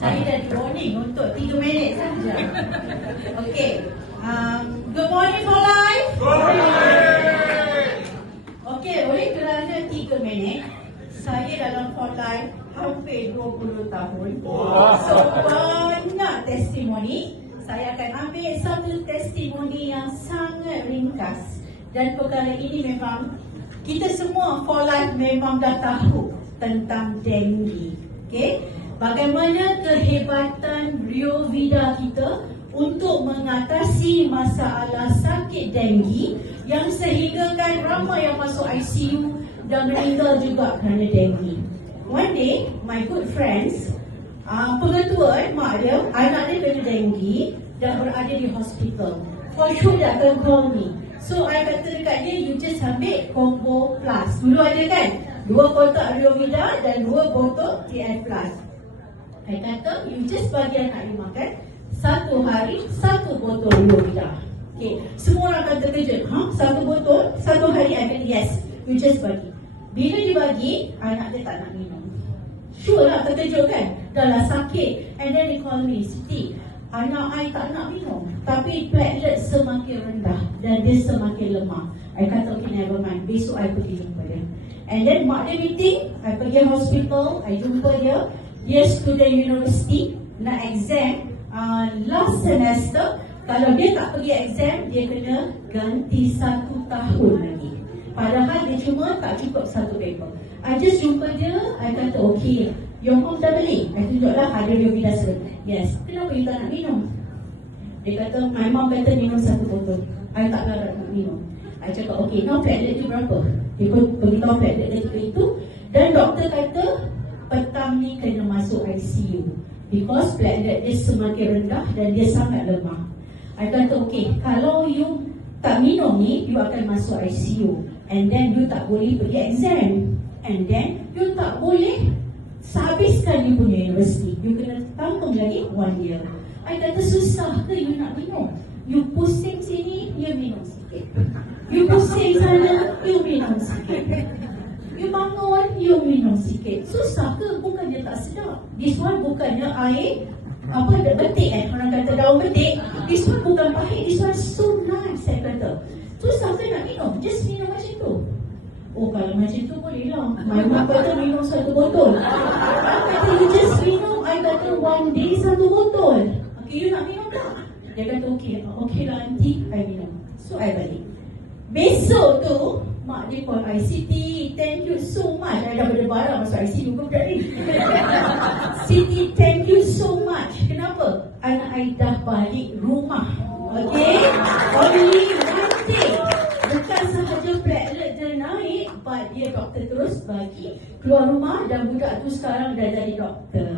Saya dah di warning untuk 3 minit saja. Okay. Good morning for life. Okay, oleh kerana 3 minit, saya dalam for life hampir 20 tahun. So banyak testimoni. Saya akan ambil satu testimoni yang sangat ringkas. Dan perkara ini memang kita semua for life memang dah tahu tentang dengue. Okay? Bagaimana kehebatan Rio Vida kita untuk mengatasi masalah sakit dengue yang sehinggakan ramai yang masuk ICU dan meninggal juga kerana dengue. One day, my good friends, pengetua mak dia, anak dia kena dengue dan berada di hospital. For sure dia akan call me. So, I kata dekat dia, you just ambil combo plus. Dulu ada kan? 2 kotak Rio Vida dan 2 botol TF plus. I kata, you just bagi anak you makan 1 hari 1 botol Rio Vida. Okay. Semua orang akan terkejut. 1 botol, 1 hari. I kata, yes, you just bagi. Bila dibagi, anak dia tak nak minum. Sure lah, terkejut kan? Dah lah sakit. And then they call me, Siti, anak I tak nak minum, tapi platelet semakin rendah dan dia semakin lemah. I kata, okay, never mind, besok I pergi jumpa dia. And then mak dia meeting, I pergi hospital, I jumpa dia. Dia student university, nak exam last semester. Kalau dia tak pergi exam, dia kena ganti 1 tahun lagi. Padahal dia cuma tak cukup 1 paper. I just jumpa dia, I kata, okay, your mom dah beli? I tunjuklah ada Rio Vida sebentar. Yes. Kenapa you tak nak minum? Dia kata, my mom kata minum 1 botol. I tak larat nak minum. I cakap, okay, now platelet dia berapa? Dia pun beritahu platelet dia itu. Dan doktor kata, petang ni kena masuk ICU. Because platelet dia semakin rendah dan dia sangat lemah. I kata, okay, kalau you tak minum ni, you akan masuk ICU. And then you tak boleh pergi exam. And then you tak boleh habiskan you punya universiti. You kena tanggung lagi 1 year. I kata, susah ke you nak minum? You pusing sini, you minum sikit. You pusing sana, you minum sikit. You bangun, you minum sikit. Susah ke? Bukannya tak sedap. This one bukannya air betik orang kata daun betik. This one bukan pahit. This one so nice, saya kata. Susah ke nak minum? Just minum macam tu. Oh, kalau macam tu boleh lah. My mom kata minum 1 botol. I kata, you just minum. I kata, 1 day 1 botol. Okay, you nak minum tak? Dia kata, okay. Okay lah, nanti I minum. So, I balik. Besok tu, mak dia call I, Siti, thank you so much. I dah berdebar masuk ICU ke budak ni. Siti, thank you so much. Kenapa? Anak I dah balik rumah. Okay? Only 1 day. Bukan sahaja platelet dia naik, but dia doktor terus bagi keluar rumah dan budak tu sekarang dah jadi doktor.